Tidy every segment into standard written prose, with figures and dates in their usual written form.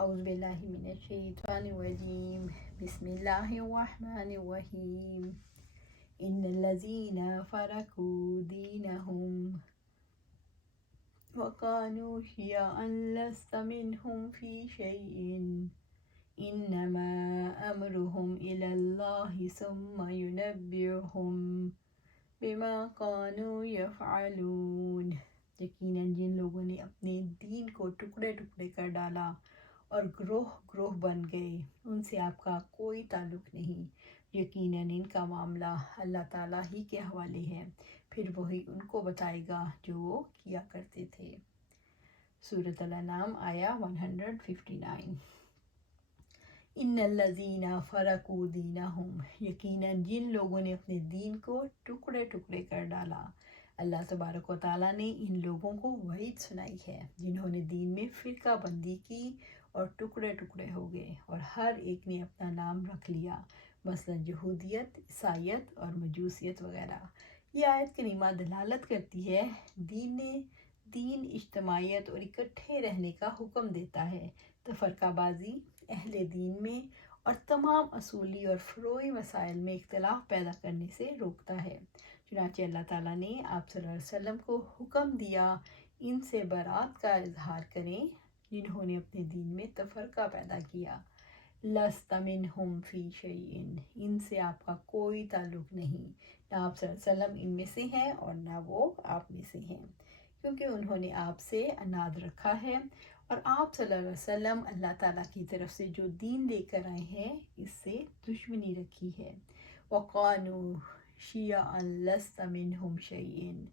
اعوذ باللہ من الشیطان الرجیم بسم اللہ الرحمن الرحیم ان الذین فرقوا دینہم وکانوا شیعا لست منہم فی شیء انما امرهم الی اللہ ثم ینبئہم بما کانوا یفعلون۔ یقیناً جن لوگوں نے اپنے دین کو ٹکڑے ٹکڑے کر ڈالا اور گروہ گروہ بن گئے، ان سے آپ کا کوئی تعلق نہیں۔ یقیناً ان کا معاملہ اللہ تعالیٰ ہی کے حوالے ہے، پھر وہی ان کو بتائے گا جو وہ کیا کرتے تھے۔ سورۃ الانعام آیا 159۔ ان الذین فرقوا دینہم، یقیناً جن لوگوں نے اپنے دین کو ٹکڑے ٹکڑے کر ڈالا۔ اللہ تبارک و تعالیٰ نے ان لوگوں کو وعید سنائی ہے جنہوں نے دین میں فرقہ بندی کی اور ٹکڑے ٹکڑے ہو گئے، اور ہر ایک نے اپنا نام رکھ لیا، مثلا یہودیت، عیسائیت اور مجوسیت وغیرہ۔ یہ آیت کریمہ دلالت کرتی ہے دین اجتماعیت اور اکٹھے رہنے کا حکم دیتا ہے، تفرقہ بازی اہل دین میں اور تمام اصولی اور فروعی مسائل میں اختلاف پیدا کرنے سے روکتا ہے۔ چنانچہ اللہ تعالیٰ نے آپ صلی اللہ علیہ وسلم کو حکم دیا ان سے برات کا اظہار کریں جنہوں نے اپنے دین میں تفرقہ پیدا کیا۔ لست منہم فی شیء، ان سے آپ کا کوئی تعلق نہیں، نہ آپ صلی اللہ علیہ وسلم ان میں سے ہیں اور نہ وہ آپ میں سے ہیں، کیونکہ انہوں نے آپ سے اناد رکھا ہے، اور آپ صلی اللہ علیہ وسلم اللہ تعالیٰ کی طرف سے جو دین لے کر آئے ہیں اس سے دشمنی رکھی ہے۔ وَقَالُوا شِيَعًا لَسْتَ مِنْهُمْ شَيْءٍ،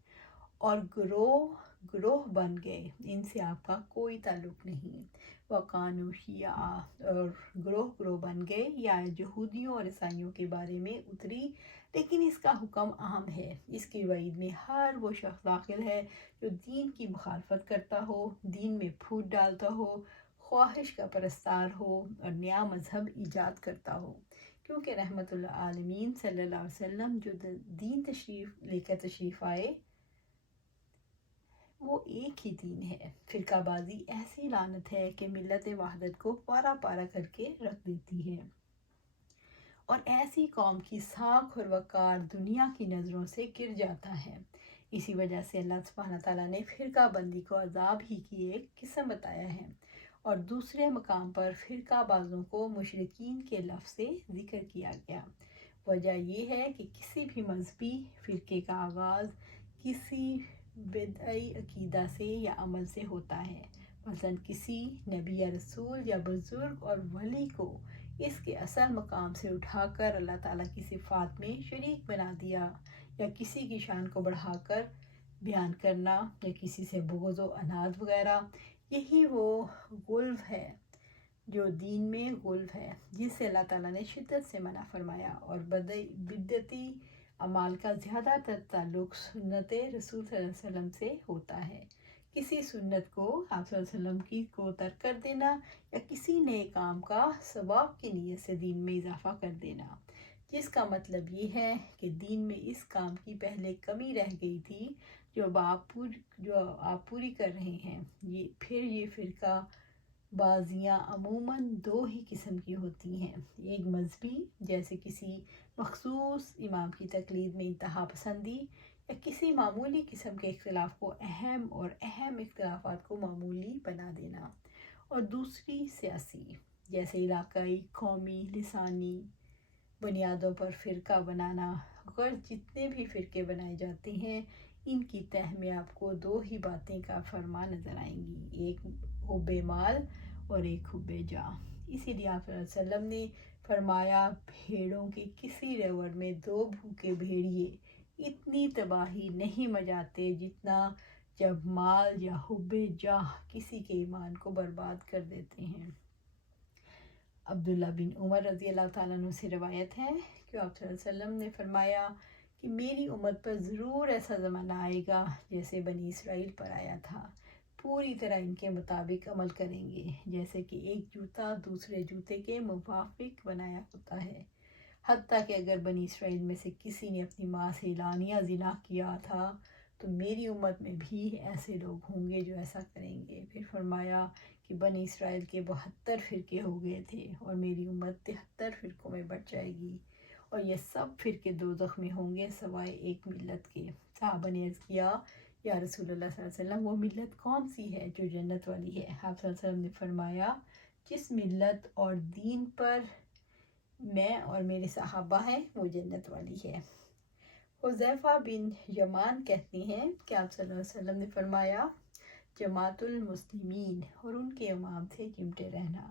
اور گروہ گروہ بن گئے، ان سے آپ کا کوئی تعلق نہیں۔ وَقَانُوا شِيَعًا، اور گروہ گروہ بن گئے، یا یہودیوں اور عیسائیوں کے بارے میں اتری، لیکن اس کا حکم عام ہے۔ اس کی وعید میں ہر وہ شخص داخل ہے جو دین کی مخالفت کرتا ہو، دین میں پھوٹ ڈالتا ہو، خواہش کا پرستار ہو اور نیا مذہب ایجاد کرتا ہو، کیونکہ رحمت العالمین صلی اللہ علیہ وسلم جو دین لے کر تشریف آئے وہ ایک ہی دین ہے۔ فرقہ بازی ایسی لعنت ہے کہ ملت وحدت کو پارا پارا کر کے رکھ دیتی ہے، اور ایسی قوم کی ساکھ اور وقار دنیا کی نظروں سے گر جاتا ہے۔ اسی وجہ سے اللہ سبحانہ تعالیٰ نے فرقہ بندی کو عذاب ہی کی ایک قسم بتایا ہے، اور دوسرے مقام پر فرقہ بازوں کو مشرکین کے لفظ سے ذکر کیا گیا۔ وجہ یہ ہے کہ کسی بھی مذہبی فرقے کا آغاز کسی بدعی عقیدہ سے یا عمل سے ہوتا ہے، مثلا کسی نبی یا رسول یا بزرگ اور ولی کو اس کے اصل مقام سے اٹھا کر اللہ تعالیٰ کی صفات میں شریک بنا دیا، یا کسی کی شان کو بڑھا کر بیان کرنا، یا کسی سے بغض و عناد وغیرہ۔ یہی وہ غلو ہے جو دین میں غلو ہے، جس سے اللہ تعالیٰ نے شدت سے منع فرمایا، اور بدعتی اعمال کا زیادہ تر تعلق سنت رسول صلی اللہ علیہ وسلم سے ہوتا ہے۔ کسی سنت کو آپ صلی اللہ علیہ وسلم کی کو ترک کر دینا، یا کسی نئے کام کا ثواب کی نیت سے دین میں اضافہ کر دینا، جس کا مطلب یہ ہے کہ دین میں اس کام کی پہلے کمی رہ گئی تھی جو آپ پوری کر رہے ہیں۔ پھر یہ فرقہ بازیاں عموماً دو ہی قسم کی ہوتی ہیں، ایک مذہبی جیسے کسی مخصوص امام کی تقلید میں انتہا پسندی، یا کسی معمولی قسم کے اختلاف کو اہم اور اہم اختلافات کو معمولی بنا دینا، اور دوسری سیاسی جیسے علاقائی، قومی، لسانی بنیادوں پر فرقہ بنانا۔ غرض جتنے بھی فرقے بنائے جاتے ہیں ان کی تہ میں آپ کو دو ہی باتیں کا فرما نظر آئیں گی، ایک حب مال اور ایک حب جاہ۔ اسی لیے آپ صلی اللہ علیہ وسلم نے فرمایا بھیڑوں کے کسی ریوڑ میں دو بھوکے بھیڑیے اتنی تباہی نہیں مچاتے جتنا جب مال یا حب جاہ کسی کے ایمان کو برباد کر دیتے ہیں۔ عبداللہ بن عمر رضی اللہ تعالیٰ عنہ سے روایت ہے کہ آپ صلی اللہ علیہ وسلم نے فرمایا کہ میری امت پر ضرور ایسا زمانہ آئے گا جیسے بنی اسرائیل پر آیا تھا، پوری طرح ان کے مطابق عمل کریں گے، جیسے کہ ایک جوتا دوسرے جوتے کے موافق بنایا ہوتا ہے، حتیٰ کہ اگر بنی اسرائیل میں سے کسی نے اپنی ماں سے اعلانیہ زنا کیا تھا تو میری امت میں بھی ایسے لوگ ہوں گے جو ایسا کریں گے۔ پھر فرمایا کہ بنی اسرائیل کے 72 فرقے ہو گئے تھے اور میری امت 73 فرقوں میں بٹ جائے گی، اور یہ سب فرقے دوزخ میں ہوں گے سوائے ایک ملت کے۔ صحابہ نے عرض کیا یا رسول اللہ صلی اللہ علیہ وسلم، وہ ملت کون سی ہے جو جنت والی ہے؟ آپ صلی اللہ علیہ وسلم نے فرمایا، جس ملت اور دین پر میں اور میرے صحابہ ہیں وہ جنت والی ہے۔ حذیفہ بن یمان کہتے ہیں کہ آپ صلی اللہ علیہ وسلم نے فرمایا، جماعت المسلمین، اور ان کے امام تھے چمٹے رہنا۔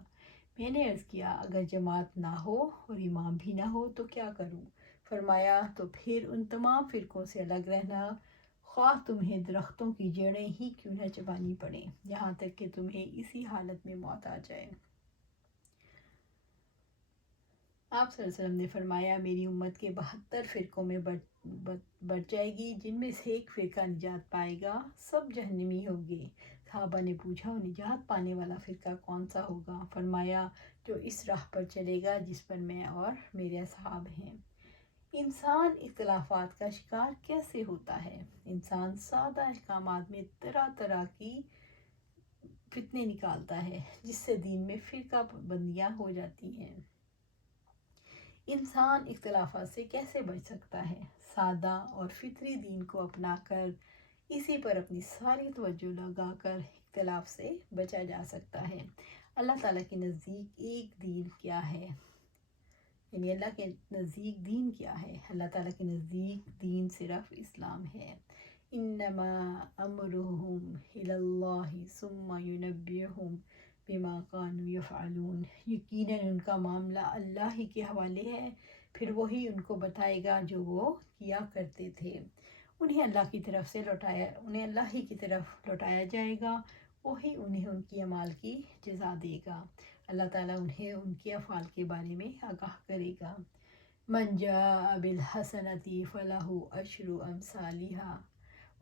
میں نے عرض کیا، اگر جماعت نہ ہو اور امام بھی نہ ہو تو کیا کروں؟ فرمایا، تو پھر ان تمام فرقوں سے الگ رہنا، خواہ تمہیں درختوں کی جڑیں ہی کیوں نہ چبانی پڑیں، یہاں تک کہ تمہیں اسی حالت میں موت آ جائے۔ آپ صلی اللہ علیہ وسلم نے فرمایا، میری امت کے 72 فرقوں میں بٹ جائے گی، جن میں سے ایک فرقہ نجات پائے گا، سب جہنمی ہوگے۔ صحابہ نے پوچھا، وہ نجات پانے والا فرقہ کون سا ہوگا؟ فرمایا، جو اس راہ پر چلے گا جس پر میں اور میرے اصحاب ہیں۔ انسان اختلافات کا شکار کیسے ہوتا ہے؟ انسان سادہ احکامات میں طرح طرح کی فتنے نکالتا ہے، جس سے دین میں فرقہ بندیاں ہو جاتی ہیں۔ انسان اختلافات سے کیسے بچ سکتا ہے؟ سادہ اور فطری دین کو اپنا کر اسی پر اپنی ساری توجہ لگا کر اختلاف سے بچا جا سکتا ہے۔ اللہ تعالیٰ کے نزدیک ایک دین کیا ہے؟ یعنی اللہ کے نزدیک دین کیا ہے؟ اللہ تعالیٰ کے نزدیک دین صرف اسلام ہے۔ انما امرهم الی اللہ ثم ینبئہم بما كانوا یفعلون، یقیناً ان کا معاملہ اللہ ہی کے حوالے ہے، پھر وہی ان کو بتائے گا جو وہ کیا کرتے تھے۔ انہیں اللہ ہی کی طرف لوٹایا جائے گا، وہی انہیں ان کی اعمال کی جزا دے گا۔ اللہ تعالیٰ انہیں ان کے افعال کے بارے میں آگاہ کرے گا۔ من جاء بالحسنۃ فلہ عشر امثالھا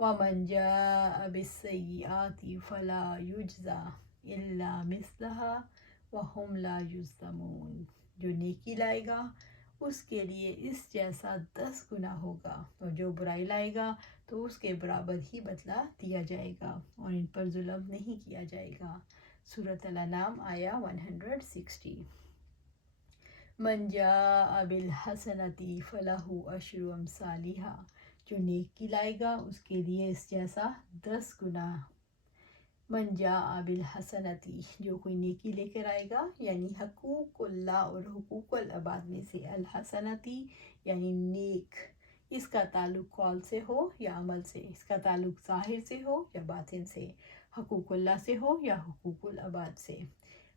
ومن جاء بالسیئۃ فلا یجزی الا مثلھا وہم لا یظلمون، جو نیکی لائے گا اس کے لیے اس جیسا 10 گنا ہوگا، اور جو برائی لائے گا تو اس کے برابر ہی بدلہ دیا جائے گا، اور ان پر ظلم نہیں کیا جائے گا۔ سورۃ الانعام آیہ 160۔ من جاء بالحسنۃ فلہ عشر امثالھا، جو نیکی لائے گا اس کے لیے اس جیسا 10 گنا۔ من جاء بالحسنۃ، جو کوئی نیکی لے کر آئے گا، یعنی حقوق اللہ اور حقوق العباد میں سے الحسنۃ یعنی نیک، اس کا تعلق قول سے ہو یا عمل سے، اس کا تعلق ظاہر سے ہو یا باطن سے، حقوق اللہ سے ہو یا حقوق العباد سے۔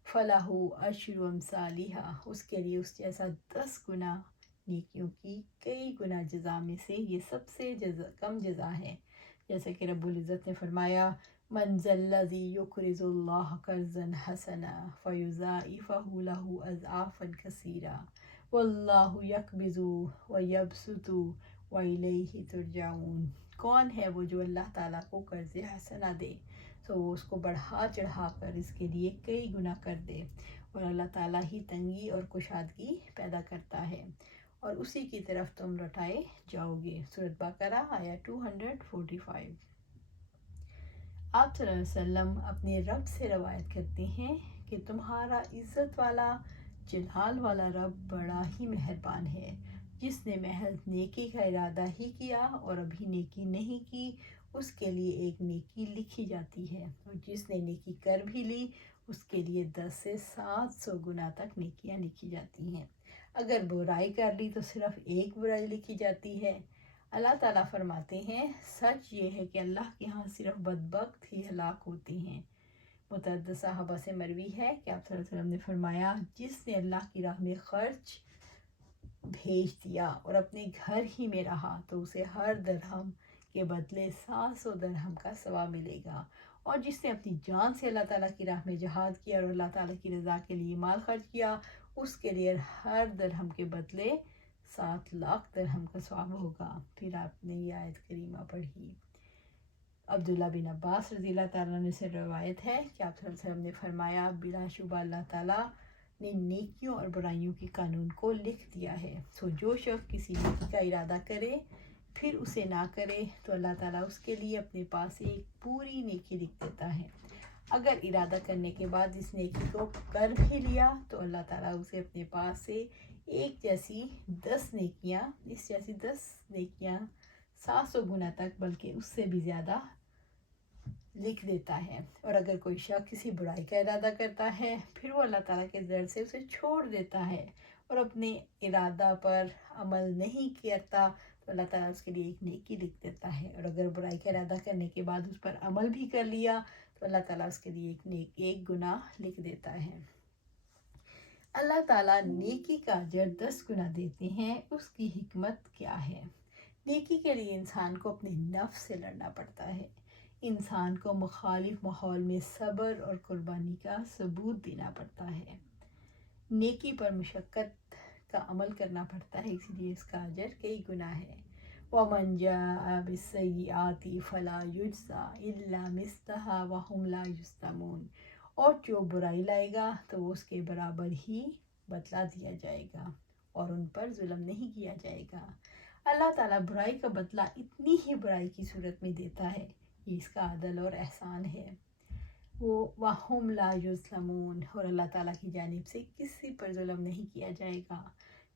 فلہ عشر امثالھا، اس کے لیے اس جیسا 10 گنا نیکیوں کی کئی گنا جزا میں سے یہ سب سے کم جزا ہے۔ جیسے کہ رب العزت نے فرمایا، من ذا الذی یقرض اللہ قرضا حسنا فیضاعفہ لہ اضعافا کثیرا واللہ یقبض ویبسط والیہ ترجعون۔ کون ہے وہ جو اللہ تعالیٰ کو قرض حسنا دے تو وہ اس کو بڑھا چڑھا کر اس کے لیے کئی گنا کر دے، اور اللہ تعالیٰ ہی تنگی اور کشادگی پیدا کرتا ہے، اور اسی کی طرف تم لوٹائے جاؤ گے۔ سورۃ بقرہ آیہ 245۔ آپ صلی اللہ علیہ وسلم اپنے رب سے روایت کرتے ہیں کہ تمہارا عزت والا جلال والا رب بڑا ہی مہربان ہے، جس نے محض نیکی کا ارادہ ہی کیا اور ابھی نیکی نہیں کی اس کے لیے ایک نیکی لکھی جاتی ہے، اور جس نے نیکی کر بھی لی اس کے لیے 10 سے 700 گنا تک نیکیاں لکھی جاتی ہیں۔ اگر برائی کر لی تو صرف ایک برائی لکھی جاتی ہے۔ اللہ تعالیٰ فرماتے ہیں، سچ یہ ہے کہ اللہ کے ہاں صرف بدبخت ہی ہلاک ہوتے ہیں۔ متعدد صحابہ سے مروی ہے کہ آپ صلی اللہ علیہ وسلم نے فرمایا، جس نے اللہ کی راہ میں خرچ بھیج دیا اور اپنے گھر ہی میں رہا تو اسے ہر درہم کے بدلے 700 درہم کا ثواب ملے گا، اور جس نے اپنی جان سے اللہ تعالیٰ کی راہ میں جہاد کیا اور اللہ تعالیٰ کی رضا کے لیے مال خرچ کیا، اس کے لیے ہر درہم کے بدلے 7 لاکھ درہم کا ثواب ہوگا۔ پھر آپ نے یہ آیت کریمہ پڑھی۔ عبداللہ بن عباس رضی اللہ تعالیٰ عنہ سے روایت ہے کہ آپ صلی اللہ علیہ وسلم نے فرمایا، بلا شبہ اللہ تعالیٰ نے نیکیوں اور برائیوں کے قانون کو لکھ دیا ہے، سو جو شخص کسی نیکی کا ارادہ کرے پھر اسے نہ کرے تو اللہ تعالیٰ اس کے لیے اپنے پاس ایک پوری نیکی لکھ دیتا ہے۔ اگر ارادہ کرنے کے بعد اس نیکی کو کر بھی لیا تو اللہ تعالیٰ اسے اپنے پاس سے ایک جیسی 10 نیکیاں 700 گنا تک بلکہ اس سے بھی زیادہ لکھ دیتا ہے۔ اور اگر کوئی شخص کسی برائی کا ارادہ کرتا ہے پھر وہ اللہ تعالیٰ کے ڈر سے اسے چھوڑ دیتا ہے اور اپنے ارادہ پر عمل نہیں کرتا تو اللہ تعالیٰ اس کے لیے ایک نیکی لکھ دیتا ہے۔ اور اگر برائی کا ارادہ کرنے کے بعد اس پر عمل بھی کر لیا تو اللہ تعالیٰ اس کے لیے ایک گناہ لکھ دیتا ہے۔ اللہ تعالیٰ نیکی کا اجر 10 گنا دیتے ہیں، اس کی حکمت کیا ہے؟ نیکی کے لیے انسان کو اپنے نفس سے لڑنا پڑتا ہے۔ انسان کو مخالف ماحول میں صبر اور قربانی کا ثبوت دینا پڑتا ہے۔ نیکی پر مشقت کا عمل کرنا پڑتا ہے، اسی لیے اس کا اجر کئی گنا ہے۔ وَمَنْ جَاءَ بِالسَّيِّئَاتِ فَلَا يُجْزَىٰ إِلَّا مِثْلَهَا وَهُمْ لَا يُظْلَمُونَ، اور جو برائی لائے گا تو اس کے برابر ہی بدلہ دیا جائے گا اور ان پر ظلم نہیں کیا جائے گا۔ اللہ تعالیٰ برائی کا بدلہ اتنی ہی برائی کی صورت میں دیتا ہے، یہ اس کا عدل اور احسان ہے۔ وہ وَهُمْ لَا يُظْلَمُونَ، اور اللہ تعالیٰ کی جانب سے کسی پر ظلم نہیں کیا جائے گا۔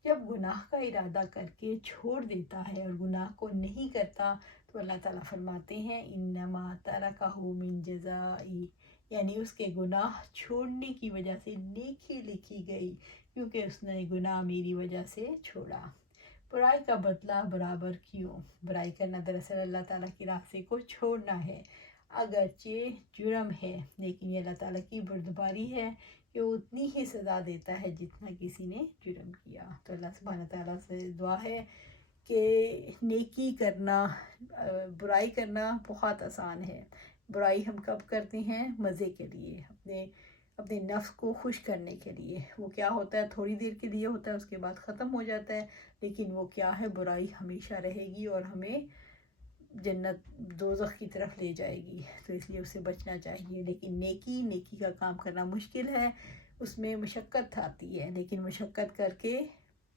جب گناہ کا ارادہ کر کے چھوڑ دیتا ہے اور گناہ کو نہیں کرتا تو اللہ تعالیٰ فرماتے ہیں انما ترکہ من جزائی، یعنی اس کے گناہ چھوڑنے کی وجہ سے نیکی لکھی گئی کیونکہ اس نے گناہ میری وجہ سے چھوڑا۔ برائی کا بدلہ برابر کیوں؟ برائی کرنا دراصل اللہ تعالیٰ کے راستے کو چھوڑنا ہے، اگرچہ جرم ہے لیکن یہ اللہ تعالیٰ کی بردباری ہے کہ وہ اتنی ہی سزا دیتا ہے جتنا کسی نے جرم کیا۔ تو اللہ سبحانہ تعالیٰ سے دعا ہے کہ نیکی کرنا، برائی کرنا بہت آسان ہے۔ برائی ہم کب کرتے ہیں؟ مزے کے لیے، اپنے نفس کو خوش کرنے کے لیے۔ وہ کیا ہوتا ہے؟ تھوڑی دیر کے لیے ہوتا ہے، اس کے بعد ختم ہو جاتا ہے، لیکن وہ کیا ہے؟ برائی ہمیشہ رہے گی اور ہمیں جنت دوزخ کی طرف لے جائے گی، تو اس لیے اسے بچنا چاہیے۔ لیکن نیکی کا کام کرنا مشکل ہے، اس میں مشقت آتی ہے، لیکن مشقت کر کے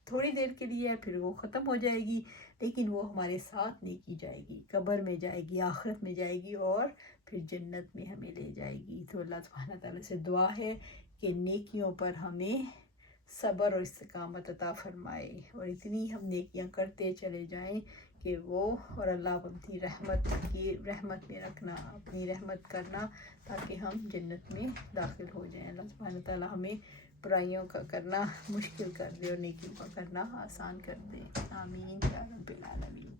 تھوڑی دیر کے لیے ہے پھر وہ ختم ہو جائے گی، لیکن وہ ہمارے ساتھ نیکی جائے گی، قبر میں جائے گی، آخرت میں جائے گی اور پھر جنت میں ہمیں لے جائے گی۔ تو اللہ سبحانہ تعالیٰ سے دعا ہے کہ نیکیوں پر ہمیں صبر اور استقامت عطا فرمائے اور اتنی ہم نیکیاں کرتے چلے جائیں کہ وہ اور اللہ اپنی رحمت میں رکھنا، اپنی رحمت کرنا تاکہ ہم جنت میں داخل ہو جائیں۔ اللہ سبحانہ تعالیٰ ہمیں برائیوں کا کرنا مشکل کر دے اور نیکیوں کا کرنا آسان کر دے۔ آمین یا رب العالمین۔